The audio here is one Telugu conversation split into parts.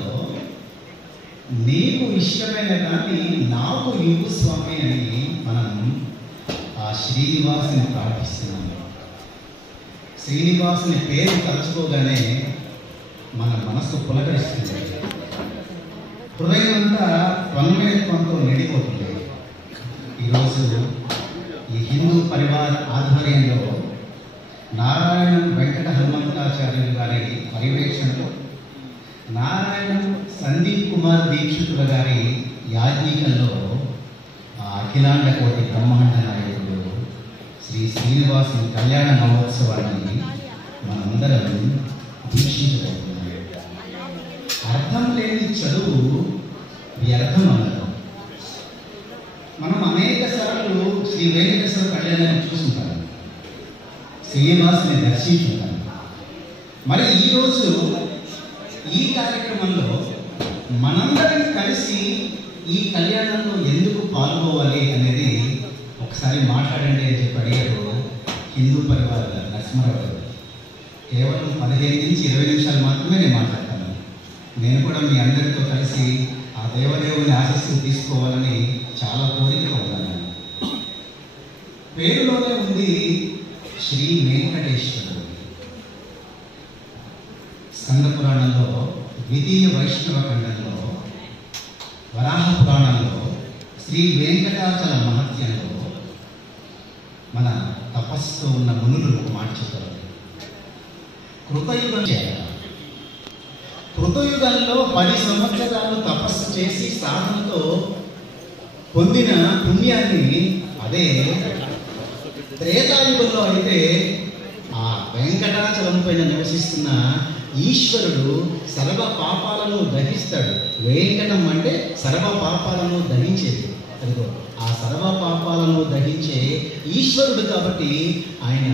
ప్రార్థనలో నీకు ఇష్టమైన దాన్ని నాకు ఇవ్వు స్వామి అని మనం ఆ శ్రీనివాసుని ప్రార్థిస్తున్నాము. శ్రీనివాసుని పేరు తలుచుకోగానే మన మనసు పులకరిస్తుంది, హృదయం అంతా తన్మయత్వంతో నిండిపోతుంది. ఈరోజు ఈ హిందూ పరివార్ ఆధ్వర్యంలో నారాయణం వెంకట హనుమంతాచార్యులు గారి పర్యవేక్షణలో నారాయణం సందీప్ కుమార్ దీక్షితుల గారి యాజ్ఞికంలో ఆ అఖిలాండ కోటి బ్రహ్మాండ నాయకుడు శ్రీ శ్రీనివాసుని కళ్యాణ మహోత్సవాన్ని మనందరం వీక్షించబోతున్నాం. అర్థం లేని చదువు వ్యర్థం అన్నారు. మనం అనేక సార్లు శ్రీ వెంకటేశ్వర కళ్యాణాన్ని చూసుకుంటాం, శ్రీనివాసుని దర్శించుకుంటాం. మరి ఈరోజు ఈ కార్యక్రమంలో మనందరం కలిసి ఈ కళ్యాణంలో ఎందుకు పాల్గొవాలి అనేది ఒకసారి మాట్లాడండి అని చెప్పి అడిగారు హిందూ పరివార్ నరసింహారావు గారు. కేవలం 15 నుంచి 20 నిమిషాలు మాత్రమే నేను మాట్లాడతాను. నేను కూడా మీ అందరితో కలిసి ఆ దేవదేవుని ఆశీస్సులు తీసుకోవాలని చాలా కోరికగా ఉన్నాను. పేరులోనే ఉంది శ్రీ వెంకటేశ్వరుడు. స్కంద పురాణంలో, ద్వితీయ వైష్ణవ ఖండంలో, వరాహ పురాణంలో, శ్రీ వెంకటాచల మహత్యంలో మన తపస్సుతో ఉన్న మునులు ఒక మాట చెప్పారు, కృతయుగం చేయాలి. కృతయుగంలో 10 సంవత్సరాలు తపస్సు చేసి సాధనతో పొందిన పుణ్యాన్ని అదే త్రేతాయుగంలో అయితే ఆ వెంకటాచలం పైన నివసిస్తున్న ఈశ్వరుడు సర్వ పాపాలను దహిస్తాడు. వెంకటం అంటే సర్వ పాపాలను దహించేది. అదిగో ఆ సర్వ పాపాలను దహించే ఈశ్వరుడు కాబట్టి ఆయన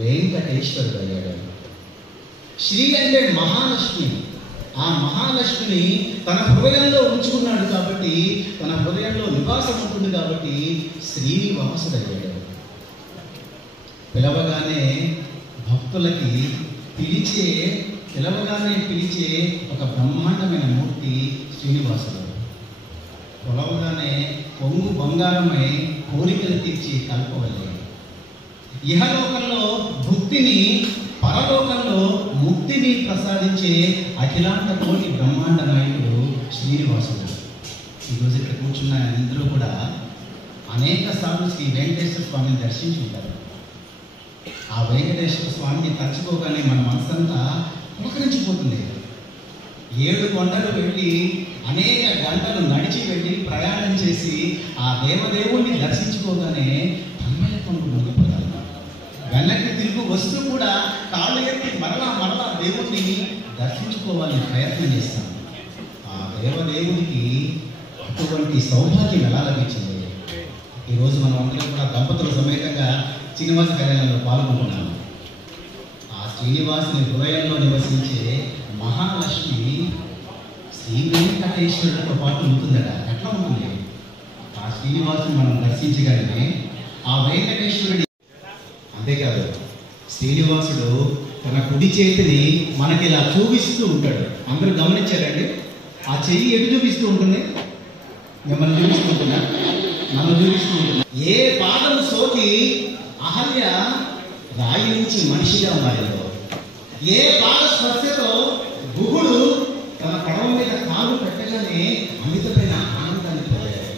వెంకటేశ్వరుడు అయ్యాడు. శ్రీ అంటే మహాలక్ష్మి. ఆ మహాలక్ష్మిని తన హృదయంలో ఉంచుకున్నాడు కాబట్టి, తన హృదయంలో నివాసం ఉంటుంది కాబట్టి శ్రీనివాసుడు అయ్యాడు. పిలవగానే భక్తులకి పిలిచే ఒక బ్రహ్మాండమైన మూర్తి శ్రీనివాసుడు. పిలవగానే పొంగు బంగారమై కోరికలు తీర్చి కల్పవల్లి. ఇహలోకంలో భుక్తిని, పరలోకంలో ముక్తిని ప్రసాదించే అఖిలాండ కోటి బ్రహ్మాండ నాయకుడు శ్రీనివాసుడు. ఈరోజు ఇక్కడ కూర్చున్న అందరూ కూడా అనేక సార్లు శ్రీ వెంకటేశ్వర స్వామిని దర్శించుకుంటారు. ఆ వెంకటేశ్వర స్వామిని తలుచుకోగానే మన మనసంతా పులకరించిపోతుంది. 7 కొండలు వెళ్ళి, అనేక గంటలు నడిచి వెళ్ళి, ప్రయాణం చేసి ఆ దేవదేవుణ్ణి దర్శించుకోగానే తన్మయత్వం పొందిపోతారు. వెనక్కి తిరిగి వస్తూ కూడా కాళ్ళు ఎత్తి మరలా దేవుణ్ణి దర్శించుకోవాలని ప్రయత్నం చేస్తాం. ఆ దేవదేవుడికి అటువంటి సౌభాగ్యం ఎలా లభించింది? ఈరోజు మనం అందరం కూడా దంపతుల సమేతంగా శ్రీనివాస కళ్యాణంలో పాల్గొంటున్నాము. ఆ శ్రీనివాసుని హృదయంలో నివసించే మహాలక్ష్మి శ్రీ వెంకటేశ్వరుడితో పాటు ఉంటుందట. ఎట్లా ఉంటుంది? ఆ శ్రీనివాసుని మనం దర్శించగానే ఆ వెంకటేశ్వరుడి, అంతేకాదు శ్రీనివాసుడు తన కుడి చేతిని మనకి ఇలా చూపిస్తూ ఉంటాడు. అందరూ గమనించారండి? ఆ చెయ్యి ఎటు చూపిస్తూ ఉంటుంది? మిమ్మల్ని చూపిస్తూ ఉంటుందా? నన్ను చూపిస్తూ ఉంటుంది. ఏ పాదం సోకి అహల్య రాయి నుంచి మనిషిగా మారిందో, ఏ పాద స్పర్శతో గుహుడు తన పడవ మీద కాలు పెట్టగానే అమితమైన ఆనందాన్ని పొందాడు.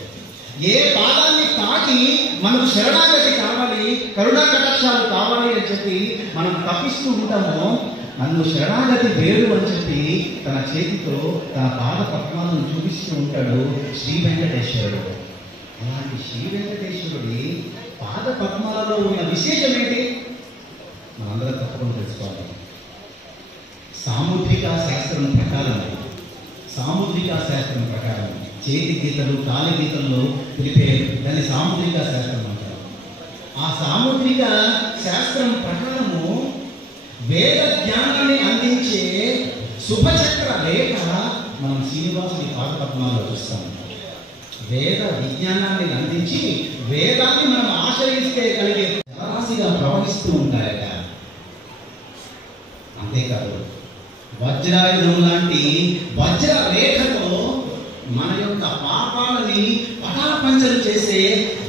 ఏ పాదాన్ని తాకి మనకు శరణాగతి కావాలి, కరుణా కటాక్షాలు కావాలి అని చెప్పి మనం తప్పిస్తూ ఉంటామో, నన్ను శరణాగతి వేరు అని చెప్పి తన చేతితో తన పాద పద్మాలను చూపిస్తూ ఉంటాడు శ్రీ వెంకటేశ్వరుడు. అలాంటి శ్రీ వెంకటేశ్వరుడి పాద పద్మాలలో ఉన్న విశేషం ఏంటి? మనందరం తప్పకుండా తెలుసుకోవాలి. సాముద్రిక శాస్త్రం ప్రకారం చేతి గీతలు, కాలి గీతల్లో పిలిపే దాన్ని సాముద్రిక శాస్త్రం అంటారు. ఆ సాముద్రిక శాస్త్రం ప్రకారము వేద జ్ఞానాన్ని అందించే శుభచక్ర రేఖ మనం శ్రీనివాసుని పాదపద్మాల్లో చూస్తాము. వేద విజ్ఞానాన్ని అందించి వేదాన్ని మనం ఆశ్రయిస్తే కలిగే జలరాశిగా ప్రవహిస్తూ ఉంటాయట. అంతేకాదు వజ్రాయుధం లాంటి వజ్ర రేఖతో మన యొక్క పాపాలని పటాపంచలు చేసే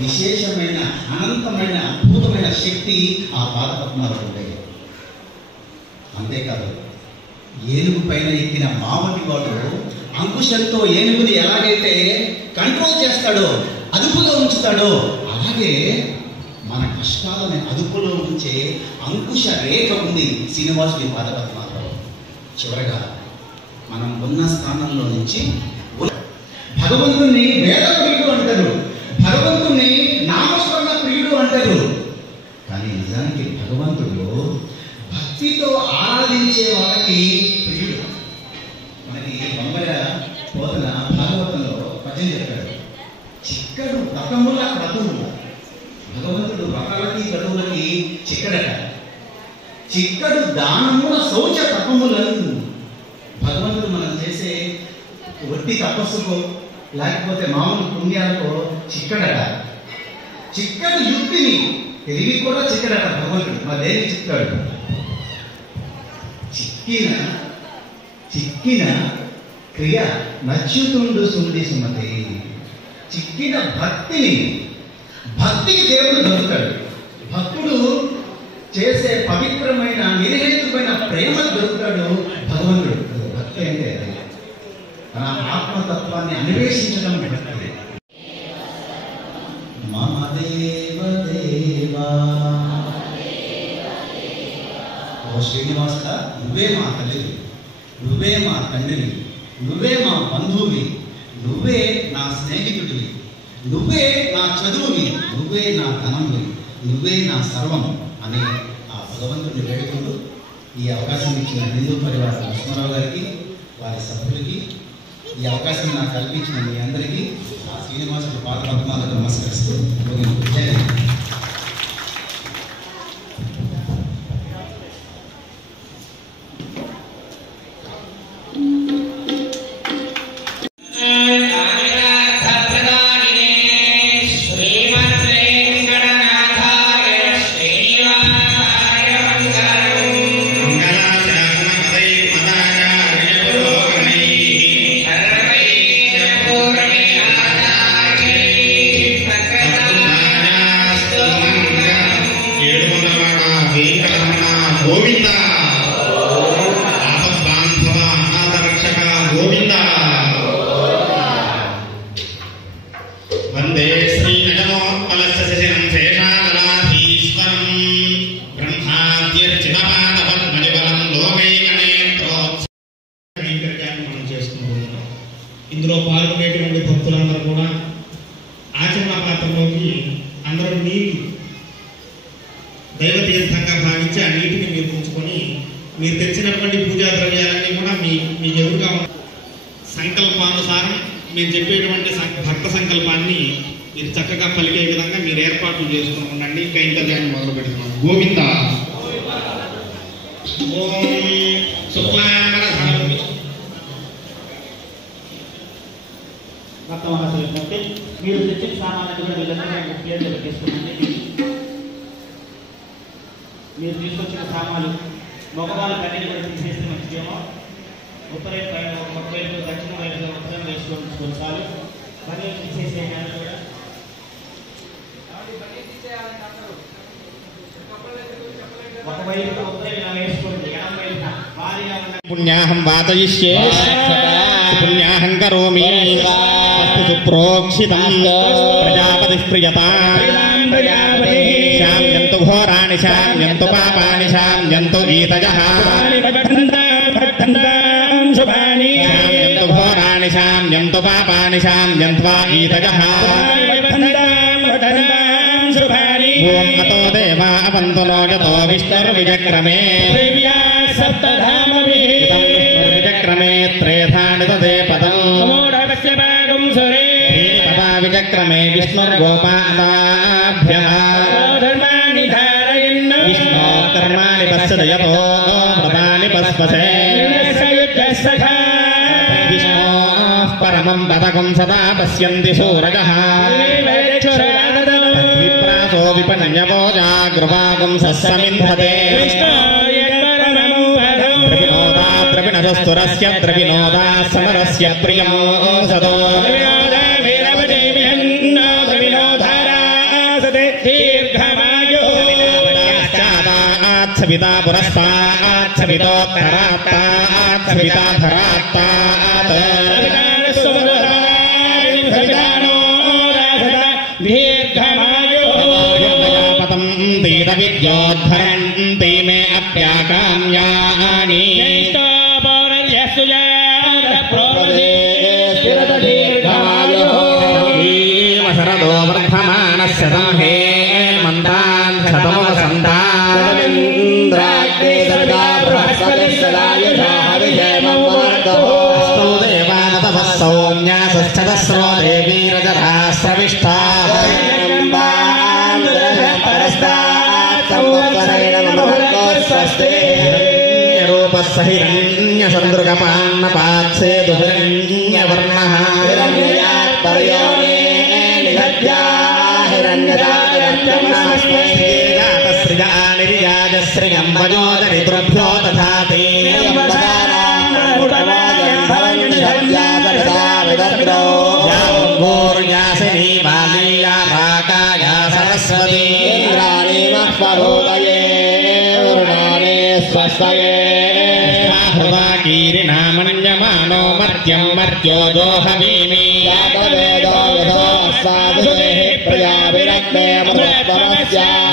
విశేషమైన అనంతమైన అద్భుతమైన శక్తి ఆ పాదపద్మాలకు ఉంటాయి. అంతేకాదు, ఏనుగు పైన ఎక్కిన మావటి వాడు అంకుశంతో ఏనుగుని ఎలాగైతే కంట్రోల్ చేస్తాడో, అదుపులో ఉంచుతాడో, అలాగే మన కష్టాలని అదుపులో ఉంచే అంకుశ రేఖ ఉంది శ్రీనివాసుడి పాదపద్మాల్లో. చివరగా మనం ఉన్న స్థానంలో నుంచి భగవంతుణ్ణి వేద ప్రియుడు అంటారు, భగవంతుణ్ణి నామస్మరణ ప్రియుడు అంటారు. కానీ నిజానికి భగవంతుడు భక్తితో ఆరాధించే వాళ్ళకి ప్రియుడు. మనకి బొమ్మల పోతన భాగవతంలో పద్యం చెప్పాడు, చిక్కడు వ్రతముల క్రతువు. భగవంతుడు వ్రతాలకి క్రతువులకి చిక్కడట. చిక్కడు దానముల శౌచ తపములను. భగవంతుడు మనం చేసే వట్టి తపస్సుకో లేకపోతే మామూలు పుణ్యాలకో చిక్కడట. చిక్కడు యుక్తిని తెలివి కూడా చిక్కడట భగవంతుడు. మరి దేనికి చిక్కాడు? చిక్కిన క్రియ నచ్చుతుండు సుండి సుమతి. చిక్కిన భక్తికి దేవుడు దొరుకుతాడు. భక్తుడు చేసే పవిత్రమైన నిర్హేతుమైన ప్రేమ దొరుకుతాడు భగవంతుడు. భక్తి అంటే తన ఆత్మతత్వాన్ని అన్వేషించడం భక్తి. మమ దేవ దేవా, ఓ శ్రీనివాస, నువ్వే మా తల్లివి, నువ్వే మా తండ్రివి, నువ్వే మా బంధువువి, నువ్వే నా స్నేహితుడివి, నువ్వే నా చదువువి, నువ్వే నా ధనమువి, నువ్వే నా సర్వం అనే ఆ భగవంతుడిని వేడుకుంటూ ఈ అవకాశం ఇచ్చిన హిందూ పరివార లక్ష్మణరావు గారికి, వారి సభ్యులకి, ఈ అవకాశం నాకు కల్పించిన మీ అందరికీ ఆ శ్రీనివాసుడి పాదపద్మాలకు నమస్కరిస్తూ జై హింద్. గోవింద ఆపద్బాంధవ అనాథరక్షక గోవింద. వందే శ్రీ నజనోత్పలస్య శశిరం శేషానలాధీశ్వరం బ్రహ్మాద్యర్చితపాదపద్మజబలం లోకైకనేత్రోత్సవం మనం చేసుకుంటూ ఉంటాం. ఇందులో పాల్గొనేటువంటి భక్తులందరూ కూడా ఆచరణ పాత్రలోకి అందరూ నీరు దైవతీర్థంగా భావించి ఆ నీటిని మీరు ఉంచుకొని మీరు తెచ్చినటువంటి పూజా ద్రవ్యాలన్నీ కూడా మీ ఎదురుగా సంకల్పానుసారం మీరు చెప్పేటువంటి భక్త సంకల్పాన్ని మీరు చక్కగా పలికే విధంగా మీరు ఏర్పాట్లు చేసుకుని ఉండండి. కైంకర్యాన్ని మొదలు పెడుతున్నాం. గోవింద. ఓం శుక్లాంబరధరం. మీరు తెచ్చిన సామాన్లు కూడా వీళ్ళందరూ క్లియర్గా పెట్టేస్తున్నాండి. మీరు తీసుకొచ్చిన సామాన్లు మగవాళ్ళు కన్నీ కూడా తీసేస్తే మంచిదేమో. ఉత్తరైపు పైన ఒక వైపు దక్షిణ వైపు ఉత్తరం వేసుకోండి చాలు. పని తీసేసే కూడా ఒకవైపు ఉత్తరం వేసుకోండి. ఎడం వైపున భారీగా ఉన్న పుణ్యాహం వాతయిష్యే పుణ్యాహం కరోమి సుప్రోక్షితం ప్రజాపతి ప్రియతా శామ్యంతు ఘోరాణి శామ్యంతు పాపాని శామ్యంతు గీతజః శామ్యంతు ఘోరాణి శామ్యంతు పాపాని శామ్యంత్వా గీతజః. ఓం అతో దేవా అవంతు లోకతో విష్ణుర్విచక్రమే విచక్రమే త్రేధాని తదే పదం పదా విచక్రమే విష్ణుర్గోపాదాభ్యః విష్ణో కర్మాణి పశ్యదయతో వ్రతాని పస్పసే విష్ణోః పరమం పదకం సదా పశ్యంతి సూరజః విప్రాసో విపణ్యవో జాగృవాగుం సస్సమింధతే ద్రవిణోదా ద్రవిణ वस्तुरस्य द्रविनोदा समरस्य प्रियं सदो सविता पुरस्तात् सवितोत्तरात्तात् सविताधरात्तात् पतन्ति विद्योद्धरन्ति मे अप्याकाम्यानि शरदो वर्धमानस्य हे मन्दान् शतमो सन्तास्तौ देवानतमः सौम्यासश्चतस्रो देवीरजरास्रविष्ठा रूपस्य हिरण्यसन्दृगपान्नपात्से दुहिरण्यवर्णः श्रियं वजोदरितृभ्यो तथा तेर्यासिनी बालीया राकाया सरस्वती कीरिणामन्यमानो मर्त्यं मर्त्यो दोहवीमि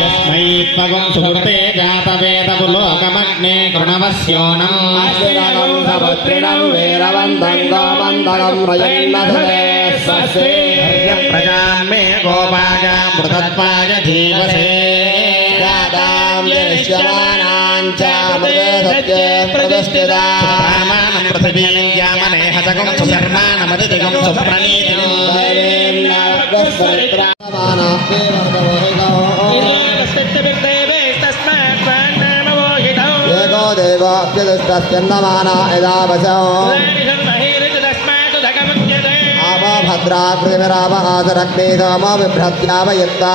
यस्मै त्वगं सुहृते जातवेदपुलोकमग्ने प्रजां मे गोपाय मृतत्वाय जीवसे पृथिवीयामनेहतगं सुशर्माणमतिगं सुप्रणीतिं देवाप्यदुष्टस्यन्दमाना यदा वशो आपो भद्राकृतिमिराप आदरग्ने सोमो बिभ्रत्यावयत्ता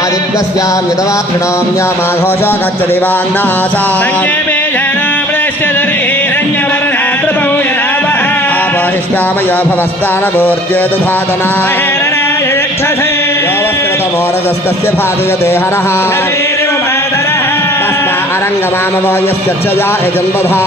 आदित्यस्यां यदवा कृणोम्यामाघोषो गच्छति वान्नासा आपोहिष्टामयो भवस्तानभूर्जेतु धातना योऽवस्त्रतमोरजस्तस्य भागयते हरः तस्मा अरङ्गमामवो यस्य क्षया यजन्बधा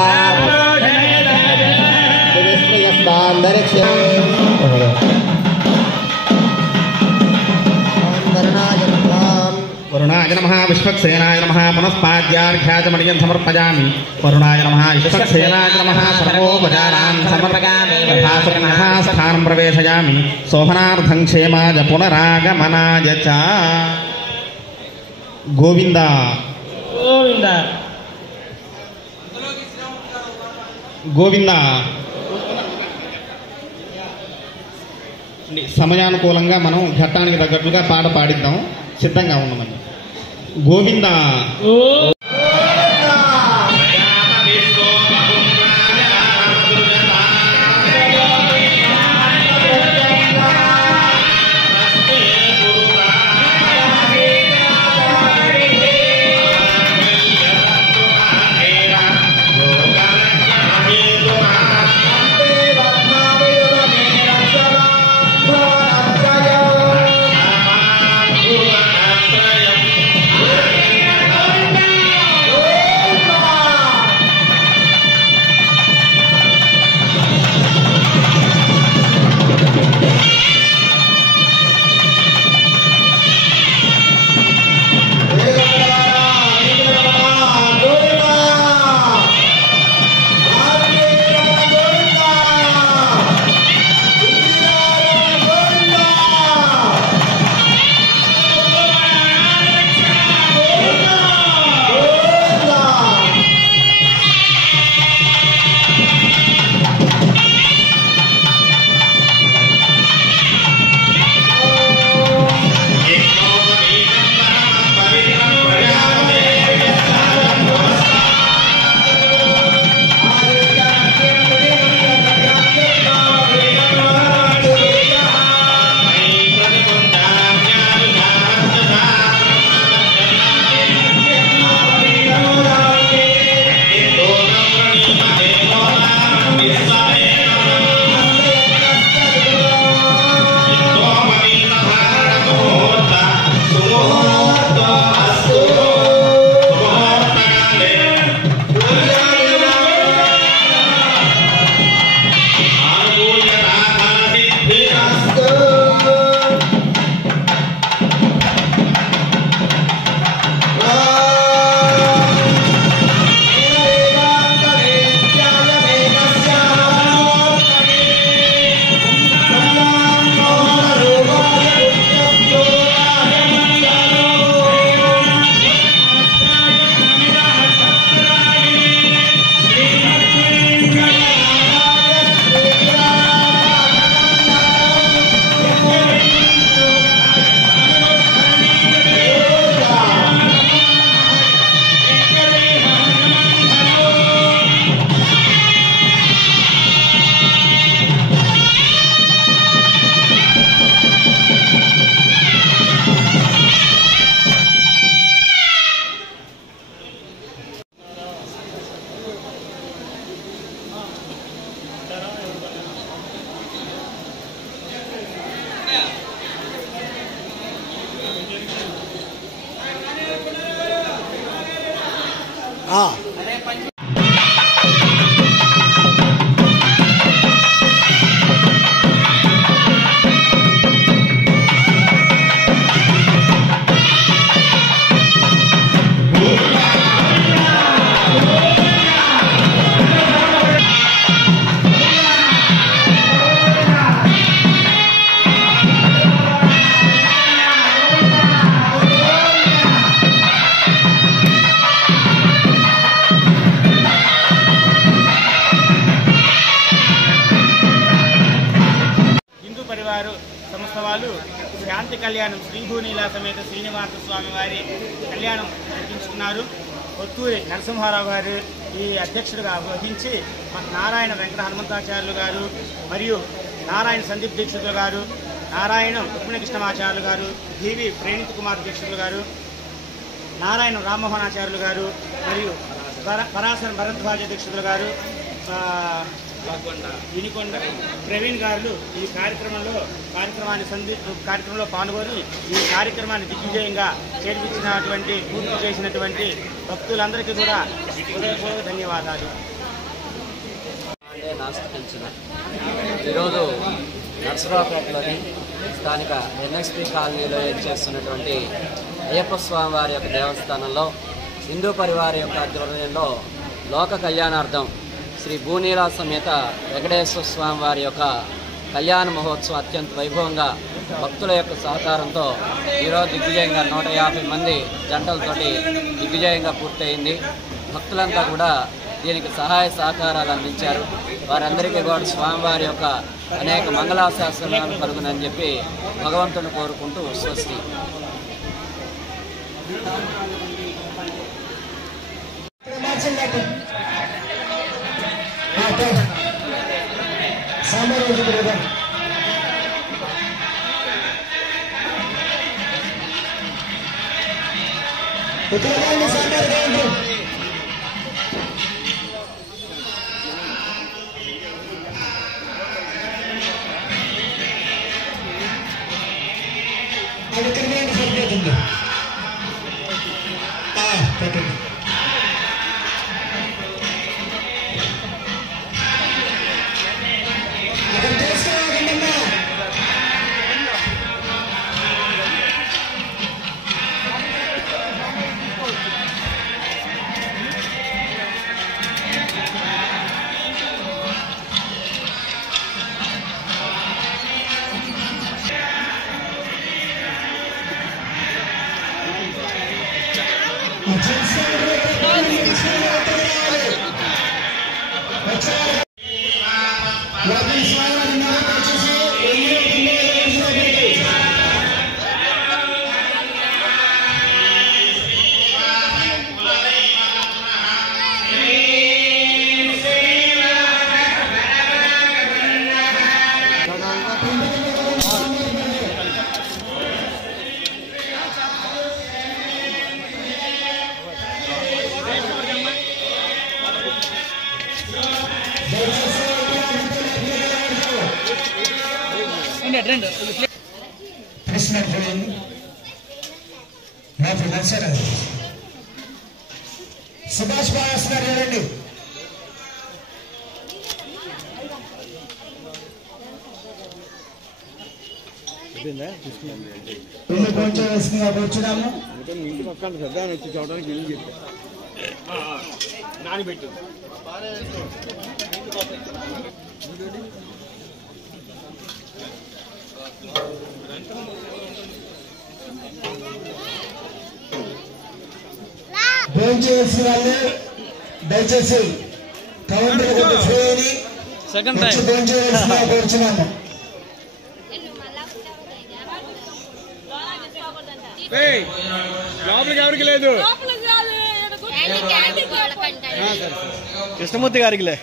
वरुणाय नमः विश्वक्सेनाय नमः पुनस्पाद्यार्घ्याचमणिं समर्पयामि वरुणाय नमः विश्वक्सेनाय नमः सर्वोपचारान् समर्पयामि यथासुखः स्थानं प्रवेशयामि शोभनार्थं क्षेमाय पुनरागमनाय च गोविन्द గోవింద గోవింద సమయానుకూలంగా మనం ఘట్టానికి తగ్గట్టుగా పాట పాడిద్దాం సిద్ధంగా ఉన్నామని గోవింద బ్రహ్మోత్సవాలు శాంతి కళ్యాణం శ్రీభూనీలా సమేత శ్రీనివాస స్వామి వారి కళ్యాణం జరిపించుకున్నారు. కొత్తూరి నరసింహారావు గారు ఈ అధ్యక్షుడిగా వహించి నారాయణ వెంకట హనుమంతాచార్యులు గారు మరియు నారాయణ సందీప్ దీక్షితులు గారు, నారాయణ రుక్మిణకృష్ణమాచార్యులు గారు, డివి ప్రేణిత్ కుమార్ దీక్షితులు గారు, నారాయణ రామ్మోహనాచార్యులు గారు మరియు పరాశర భరద్వాజ దీక్షితులు గారు, వినికొండ ప్రవీణ్ గారు ఈ కార్యక్రమంలో పాల్గొని ఈ కార్యక్రమాన్ని దిగ్విజయంగా పూర్తి చేసినటువంటి భక్తులందరికీ కూడా హృదయపూర్వక ధన్యవాదాలు. ఈరోజు నర్సరావుపేటలోని స్థానిక ఎన్ఎస్పి కాలనీలో చేస్తున్నటువంటి అయ్యప్ప స్వామి వారి యొక్క దేవస్థానంలో హిందూ పరివారం యొక్క ఆధ్వర్యంలో లోక కళ్యాణార్థం శ్రీ భూనీలా సమేత వెంకటేశ్వర స్వామి వారి యొక్క కళ్యాణ మహోత్సవం అత్యంత వైభవంగా భక్తుల యొక్క సహకారంతో ఈరోజు దిగ్విజయంగా 150 మంది జంటలతోటి దిగ్విజయంగా పూర్తయింది. భక్తులంతా కూడా దీనికి సహాయ సహకారాలు అందించారు. వారందరికీ కూడా స్వామివారి యొక్క అనేక మంగళాశాసనాలు కలుగునని చెప్పి భగవంతుని కోరుకుంటూ స్వస్తి. సుభాష్ బాగా వస్తున్నారు చూడండి. కొంచెం వేసుకున్నా కూర్చున్నాము. ఇంటి పక్కన పెద్ద వచ్చి చూడడానికి ఇల్లు చెప్పారు నానిబెట్టు భోంచేసిన వాళ్ళు దయచేసి కౌంటర్ ఫ్రీ సెకండ్ టైం భోంచేసిన కూర్చున్నాము. లోపలికి ఎవరికి లేదు, కృష్ణమూర్తి గారికిలే.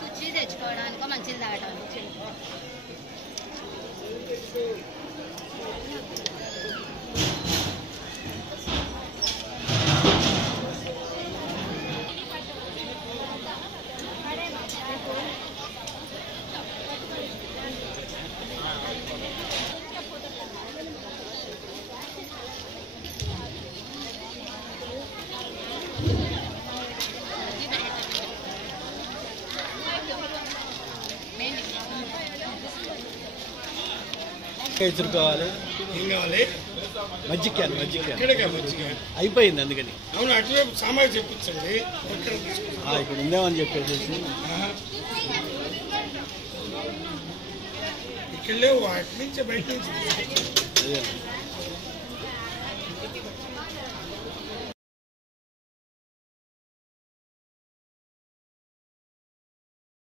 కుర్చీ తెచ్చుకోవడానికి మంచిది తాగడానికి. ఎదుర్కోవాలి. ఏం కావాలి? మజ్జిగ ఎక్కడికే మజ్జిగ అయిపోయింది, అందుకని. అవును, అటువైపు సామాగ్రి చెప్పించండి. ఇక్కడ ఉందేమని చెప్పేసి ఇక్కడ లేవు, అటు నుంచి బయట నుంచి అదే